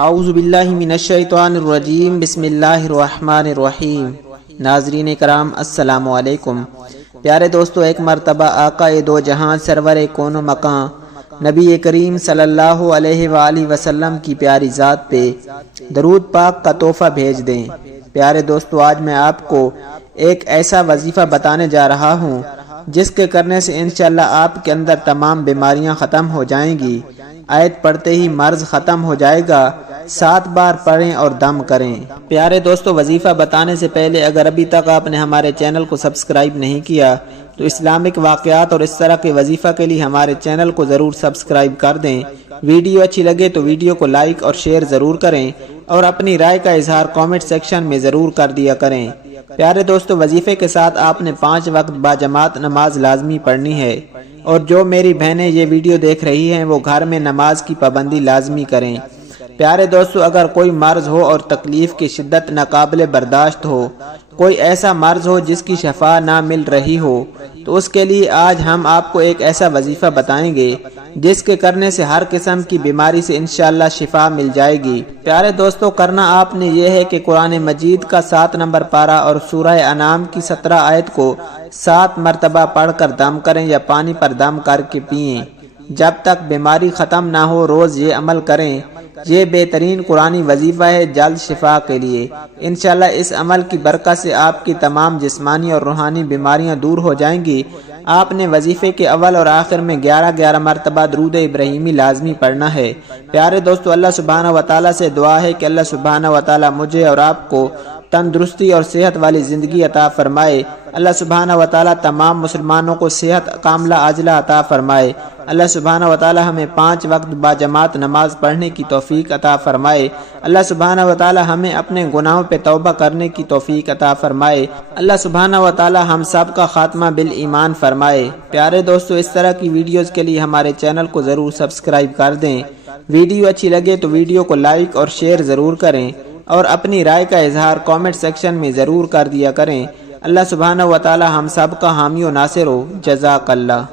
اعوذ باللہ من الشیطان الرجیم بسم اللہ الرحمن الرحیم۔ ناظرین کرام السلام علیکم۔ پیارے دوستو، ایک مرتبہ آقا دو جہاں سرور کون و مکان نبی کریم صلی اللہ علیہ وآلہ وسلم کی پیاری ذات پہ درود پاک کا تحفہ بھیج دیں۔ پیارے دوستو، آج میں آپ کو ایک ایسا وظیفہ بتانے جا رہا ہوں جس کے کرنے سے انشاءاللہ آپ کے اندر تمام بیماریاں ختم ہو جائیں گی۔ آیت پڑھتے ہی مرض ختم ہو جائے گا۔ 7 بار پڑھیں اور دم کریں۔ پیارے دوستو، وظیفہ بتانے سے پہلے اگر ابھی تک آپ نے ہمارے چینل کو سبسکرائب نہیں کیا تو اسلامک واقعات اور اس طرح کے وظیفہ کے لیے ہمارے چینل کو ضرور سبسکرائب کر دیں۔ ویڈیو اچھی لگے تو ویڈیو کو لائک اور شیئر ضرور کریں اور اپنی رائے کا اظہار کامنٹ سیکشن میں ضرور کر دیا کریں۔ پیارے دوستو، وظیفے کے ساتھ آپ نے 5 وقت باجماعت نماز لازمی پڑھنی ہے، اور جو میری بہنیں یہ ویڈیو دیکھ رہی ہیں وہ گھر میں نماز کی پابندی لازمی کریں۔ پیارے دوستو، اگر کوئی مرض ہو اور تکلیف کی شدت ناقابل برداشت ہو، کوئی ایسا مرض ہو جس کی شفا نہ مل رہی ہو، تو اس کے لیے آج ہم آپ کو ایک ایسا وظیفہ بتائیں گے جس کے کرنے سے ہر قسم کی بیماری سے انشاءاللہ شفا مل جائے گی۔ پیارے دوستو، کرنا آپ نے یہ ہے کہ قرآن مجید کا 7 نمبر پارہ اور سورہ انعام کی 17 آیت کو 7 مرتبہ پڑھ کر دم کریں یا پانی پر دم کر کے پئیں۔ جب تک بیماری ختم نہ ہو روز یہ عمل کریں۔ یہ بہترین قرآنی وظیفہ ہے جلد شفا کے لیے۔ انشاءاللہ اس عمل کی برکت سے آپ کی تمام جسمانی اور روحانی بیماریاں دور ہو جائیں گی۔ آپ نے وظیفے کے اول اور آخر میں 11 مرتبہ درود ابراہیمی لازمی پڑھنا ہے۔ پیارے دوستو، اللہ سبحانہ وتعالی سے دعا ہے کہ اللہ سبحانہ وتعالی مجھے اور آپ کو تندرستی اور صحت والی زندگی عطا فرمائے۔ اللہ سبحانہ وتعالی تمام مسلمانوں کو صحت کاملہ عاجلہ عطا فرمائے۔ اللہ سبحانہ وتعالی ہمیں 5 وقت باجماعت نماز پڑھنے کی توفیق عطا فرمائے۔ اللہ سبحانہ وتعالی ہمیں اپنے گناہوں پہ توبہ کرنے کی توفیق عطا فرمائے۔ اللہ سبحانہ وتعالی ہم سب کا خاتمہ بالایمان فرمائے۔ پیارے دوستو، اس طرح کی ویڈیوز کے لیے ہمارے چینل کو ضرور سبسکرائب کر دیں۔ ویڈیو اچھی لگے تو ویڈیو کو لائک اور شیئر ضرور کریں اور اپنی رائے کا اظہار کامنٹ سیکشن میں ضرور کر دیا کریں۔ اللہ سبحانہ وتعالی ہم سب کا حامی و ناصر ہو۔ جزاک اللہ۔